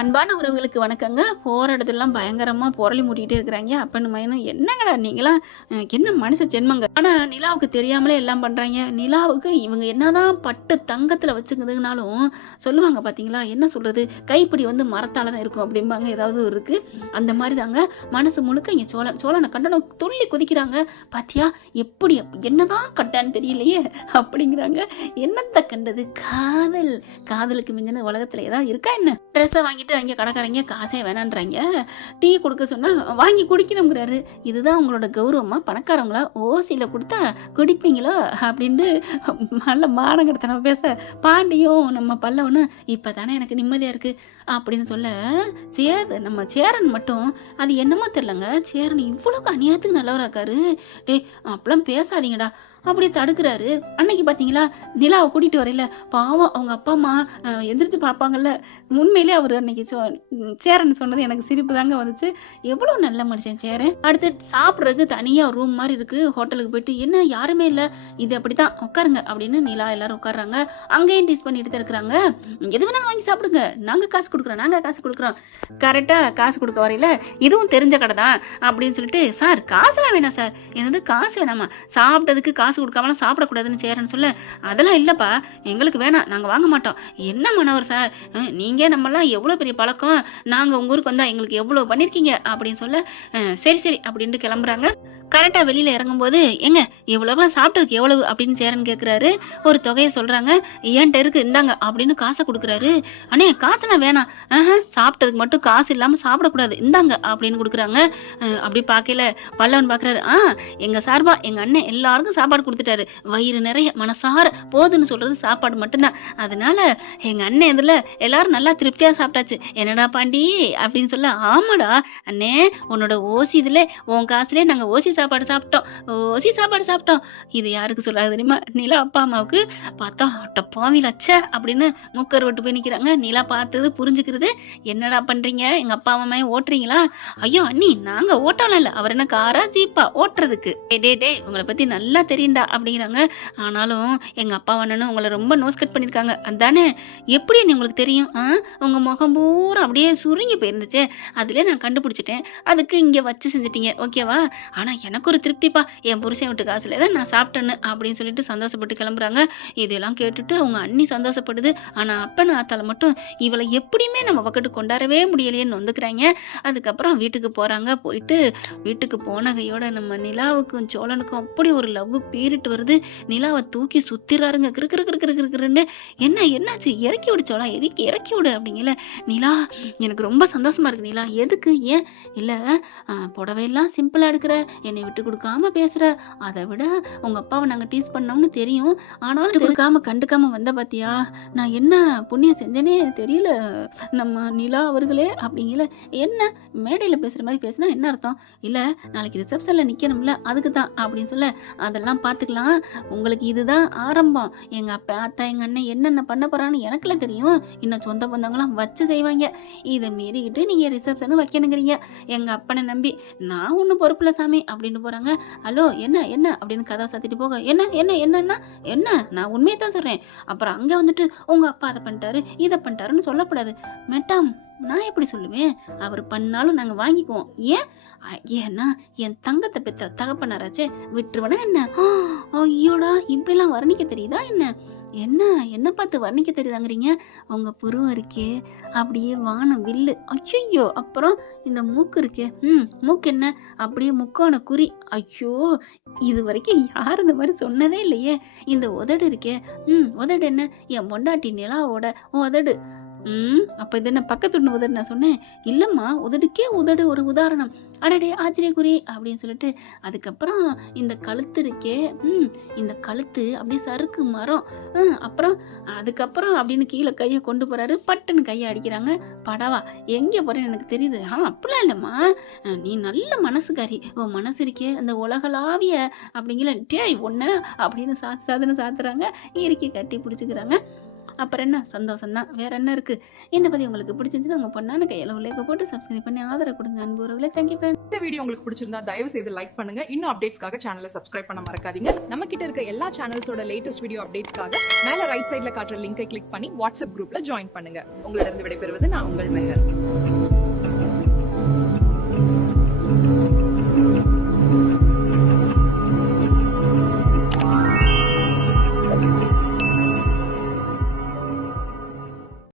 அன்பான உறவுகளுக்கு வணக்கங்க. போற இடத்துலலாம் பயங்கரமா புரளி மூட்டிகிட்டே இருக்கிறாங்க. அப்பன்னு மகனும் என்னங்கடா நீங்களாம் என்ன மனுஷ ஜென்மங்க. ஆனா நிலாவுக்கு தெரியாமலே எல்லாம் பண்றாங்க. நிலாவுக்கு இவங்க என்னதான் பட்டு தங்கத்துல வச்சுக்கிறதுனாலும் சொல்லுவாங்க பார்த்தீங்களா, என்ன சொல்றது, கைப்பிடி வந்து மரத்தால தான் இருக்கும் அப்படிம்பாங்க. ஏதாவது இருக்கு அந்த மாதிரி தாங்க. மனசு முழுக்க இங்க சோழனை கண்டனம் துள்ளி குதிக்கிறாங்க. பாத்தியா எப்படி என்னதான் கட்டான்னு தெரியலையே அப்படிங்கிறாங்க. என்னத்த கண்டது, காதல். காதலுக்கு மிஞ்சின உலகத்துல ஏதாவது இருக்கா என்ன? ட்ரெஸ்ஸை வாங்கிட்டு அங்கே கடைக்காரங்க காசே வேணான்றாங்க. டீ கொடுக்க சொன்னா வாங்கி குடிக்கணுங்கிறாரு. இதுதான் உங்களோட கௌரவமா? பணக்காரங்களா? ஓசியில் கொடுத்தா குடிப்பீங்களோ அப்படின்ட்டு நல்ல மானங்கடத்தனம் பேச பாண்டியும் நம்ம பல்லவனும் இப்போ தானே எனக்கு நிம்மதியாக இருக்குது அப்படின்னு சொல்ல, நம்ம சேரன் மட்டும் அது என்னமோ தெரிலங்க, சேரன் இவ்வளோக்கு அநியாயத்துக்கு நல்லவராக இருக்காரு. டே அப்பெல்லாம் பேசாதீங்கடா அப்படி தடுக்கிறாரு. அன்னைக்கு பார்த்தீங்களா நிலாவை கூட்டிகிட்டு வரையில, பாவம் அவங்க அப்பா அம்மா எந்திரிச்சு பார்ப்பாங்கல்ல. உண்மையிலே அவர் அன்னைக்கு சேரன் சொன்னது எனக்கு சிரிப்பு தாங்க வந்துச்சு. எவ்வளோ நல்ல மனுஷன் சேரன். அடுத்து சாப்பிட்றதுக்கு தனியாக ரூம் மாதிரி இருக்குது. ஹோட்டலுக்கு போயிட்டு என்ன யாருமே இல்லை, இது அப்படி தான் உட்காருங்க அப்படின்னு நிலா எல்லாரும் உட்காடுறாங்க. அங்கேயும் டீஸ் பண்ணிட்டு தான் இருக்கிறாங்க. எது வேணாலும் வாங்கி சாப்பிடுங்க, நாங்கள் காசு கொடுக்குறோம், நாங்கள் காசு கொடுக்குறோம். கரெக்டாக காசு கொடுக்க வரையில இதுவும் தெரிஞ்ச கடை தான் அப்படின்னு சொல்லிட்டு, சார் காசுலாம் வேணாம் சார். என்னது காசு வேணாமா? சாப்பிட்டதுக்கு காசு கொடுக்காமலாம் சாப்பிடக்கூடாதுன்னு சேரன்னு சொல்ல, அதெல்லாம் இல்லைப்பா எங்களுக்கு வேணாம், நாங்கள் வாங்க மாட்டோம். என்ன மனவர் சார், நீங்கள் நம்மளாம் எவ்வளோ பெரிய பழக்கம், நாங்கள் உங்கள் ஊருக்கு வந்தால் எங்களுக்கு எவ்வளோ பண்ணியிருக்கீங்க அப்படின்னு சொல்ல, சரி சரி அப்படின்ட்டு கிளம்புறாங்க. கரெக்டாக வெளியில் இறங்கும்போது, எங்க இவ்வளோலாம் சாப்பிட்டதுக்கு எவ்வளவு அப்படின்னு சேரன் கேட்குறாரு. ஒரு தொகையை சொல்கிறாங்க. ஏன்ட்ட இருக்கு இந்தாங்க அப்படின்னு காசை கொடுக்குறாரு. அண்ணே காசுலாம் வேணாம், சாப்பிட்டதுக்கு மட்டும் காசு இல்லாமல் சாப்பிடக்கூடாது, இந்தாங்க அப்படின்னு கொடுக்குறாங்க. அப்படி பார்க்கல பல்லவன் பார்க்குறாரு. எங்கள் சார்பா எங்கள் அண்ணன் எல்லாருக்கும் சாப்பாடு கொடுத்துட்டாரு, வயிறு நிறைய மனசார போதுன்னு சொல்கிறது சாப்பாடு மட்டும்தான். அதனால எங்கள் அண்ணன் இதில் எல்லாரும் நல்லா திருப்தியாக சாப்பிட்டாச்சு. என்னடா பாண்டி அப்படின்னு சொல்ல, ஆமாடா அண்ணே உன்னோட ஓசி இதில் உன் காசுலேயே நாங்கள் ஓசி சாப்பாடு சாப்பிட்டோம். இது யாருக்கு சொல்லாது தெரியுமா? நிலா அப்பா அம்மாவுக்கு. பார்த்தா அட்டப்பாவி லட்ச அப்படின்னு முக்கர் விட்டு போய் நிற்கிறாங்க. நிலா பார்த்தது புரிஞ்சுக்கிறது. என்னடா பண்றீங்க, எங்க அப்பா அம்மா ஓட்டுறீங்களா? ஐயோ அண்ணி நாங்க ஓட்டலாம் இல்லை, அவர் என்ன காரா ஜீப்பா ஓட்டுறதுக்கு? டே உங்களை பத்தி நல்லா தெரியும்டா அப்படிங்கிறாங்க. ஆனாலும் எங்க அப்பா அண்ணனும் உங்களை ரொம்ப நோஸ் கட் பண்ணிருக்காங்க அதானே? எப்படி உங்களுக்கு தெரியும்? உங்க முகம் பூரா அப்படியே சுருங்கி போயிருந்துச்சு, அதுல நான் கண்டுபிடிச்சிட்டேன். அதுக்கு இங்க வச்சு செஞ்சுட்டீங்க ஓகேவா? ஆனா எனக்கு ஒரு திருப்திப்பா, என் புருஷன் விட்டு காசுல தான் நான் சாப்பிட்டேன்னு அப்படின்னு சொல்லிட்டு சந்தோஷப்பட்டு கிளம்புறாங்க. இதெல்லாம் கேட்டுட்டு அவங்க அண்ணி சந்தோஷப்படுது. ஆனா அப்பன் ஆத்தால மட்டும் இவளை எப்படியுமே நம்ம பக்கத்து கொண்டாடவே முடியலையேன்னு வந்துக்கிறாங்க. அதுக்கப்புறம் வீட்டுக்கு போறாங்க. போயிட்டு வீட்டுக்கு போன கையோட நம்ம நிலாவுக்கும் சோழனுக்கும் அப்படி ஒரு லவ் பீரிட்டு வருது. நிலாவை தூக்கி சுத்திடுறாருங்க. கிருக்குன்னு என்னாச்சு, இறக்கி விடு சோழா, எதுக்கு இறக்கி விடு அப்படிங்கல. நிலா எனக்கு ரொம்ப சந்தோஷமா இருக்கு நிலா. எதுக்கு? ஏன் இல்ல புடவையெல்லாம் சிம்பிளா எடுக்கிற, என்னை விட்டு கொடுக்காம பேசுற, அதை விட உங்க அப்பாவை நாங்க டீஸ் பண்ணோம்னு தெரியும், ஆனாலும் கொடுக்காம கண்டுக்காம வந்த பாத்தியா, நான் என்ன புண்ணியம் செஞ்சேனே தெரியல நம்ம நிலா அவர்களே அப்படிங்கல. என்ன மேடையில பேசுற மாதிரி பேசினா என்ன அர்த்தம்? இல்ல நாளைக்கு ரிசப்ஷன்ல நிக்கணும்ல அதுக்கு தான் அப்படின்னு சொல்ல, அதெல்லாம் பாத்துக்கலாம், உங்களுக்கு இதுதான் ஆரம்பம். எங்க அப்பா அத்தா எங்க அண்ணன் என்னென்ன பண்ண போறான்னு எனக்குல தெரியும், இன்னும் சொந்த பந்தங்களாம் வச்சு செய்வாங்க, இதை மீறிக்கிட்டு நீங்க ரிசப்ஷன் வைக்கணுங்கிறீங்க. எங்க அப்பனை நம்பி நான் ஒன்னும் பொறுப்புல சாமி அப்படின்னு போறாங்க. ஹலோ என்ன அப்படின்னு கதவை சாத்திட்டு போக, என்ன நான் உண்மையை தான் சொல்றேன். அப்புறம் அங்க வந்துட்டு உங்க அப்பா அதை பண்ணிட்டாரு இதை பண்ணிட்டாருன்னு சொல்லக்கூடாது. மேடம் நான் எப்படி சொல்லுவேன், அவர் பண்ணாலும் நாங்க வாங்கிக்குவோம். ஏன்னா என் தங்கத்தை பெத்த தகப்பனாராச்சே, விட்டுருவனா என்ன? ஐயோடா இப்படிலாம் வர்ணிக்க தெரியுதா என்ன பார்த்து வர்ணிக்க தெரியுதாங்கிறீங்க? உங்க புருவம் இருக்கே அப்படியே வானம் வில்லு, ஐயோ. அப்புறம் இந்த மூக்கு இருக்கே, மூக்கு என்ன அப்படியே முக்கான குறி, ஐயோ. இது வரைக்கும் யாரும் இந்த மாதிரி சொன்னதே இல்லையே. இந்த உதடு இருக்கே, உதடு என்ன என் பொண்டாட்டி நிலாவோட உதடு. அப்ப இது என்ன பக்கத்து உதடு நான் சொன்னேன்? இல்லம்மா உதடுக்கே உதடு ஒரு உதாரணம். அடடே ஆச்சரியக்குறி அப்படின்னு சொல்லிட்டு, அதுக்கப்புறம் இந்த கழுத்து இருக்கே, இந்த கழுத்து அப்படியே சறுக்கு மரம். அதுக்கப்புறம் அப்படின்னு கீழே கையை கொண்டு போறாரு. பட்டுன்னு கையை அடிக்கிறாங்க. படவா எங்க போறேன்னு எனக்கு தெரியுது. அப்படிலாம் இல்லம்மா, நீ நல்ல மனசுக்காரி, உன் மனசு இருக்கே அந்த உலகளாவிய அப்படிங்கிற டேய் ஒண்ணு அப்படின்னு சாத்துறாங்க. இறுக்கி கட்டி பிடிச்சிக்கிறாங்க. அப்புறம் என்ன சந்தோஷம் தான், வேற என்ன இருக்கு? இந்த பதிவு உங்களுக்கு பிடிச்சிருந்துச்சுன்னா உங்க பொண்ணான கையில உள்ள போட்டு சப்ஸ்கிரைப் பண்ணி ஆதரவு கொடுங்க அன்பு உறவுகளே. Thank you friends. இந்த வீடியோ உங்களுக்கு பிடிச்சிருந்தா தயவு செய்து லைக் பண்ணுங்க. இன்னும் அப்டேட்ஸ்க்காக சேனலை சப்ஸ்கிரைப் பண்ண மறக்காதீங்க. நம்ம கிட்ட இருக்க எல்லா சேனல்ஸோட லேட்டஸ்ட் வீடியோ அப்டேட்ஸ்க்காக மேல ரைட் சைட்ல காட்டுற லிங்கை கிளிக் பண்ணி வாட்ஸ்அப் குரூப்ல ஜாயின் பண்ணுங்க. உங்களிடம் விடைபெறுவது நான் உங்கள் மெஹர்.